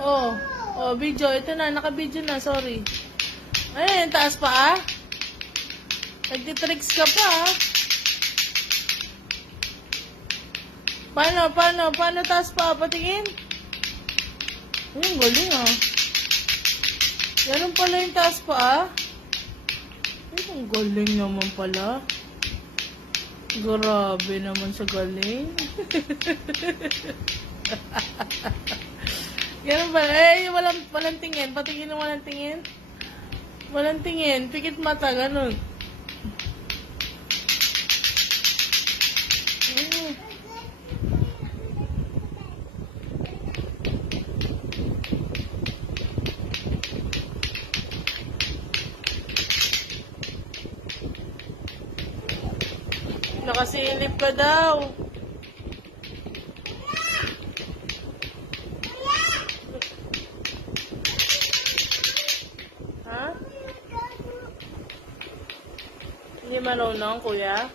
Oh, oh, video. Ito na, naka-video na, sorry. Ayun, taas pa ah. Nagtitricks ka pa ah. Paano taas pa? Patingin. Ayun, galing ah. Ganun pala yung taas pa ah. Ayun, galing naman pala. Grabe naman sa galing. Ganun pala. Eh, walang tingin. Patingin na walang tingin. Walang tingin. Pikit mata, ganun. Nakasilip ka daw. Ha? Hindi marunong, kuya?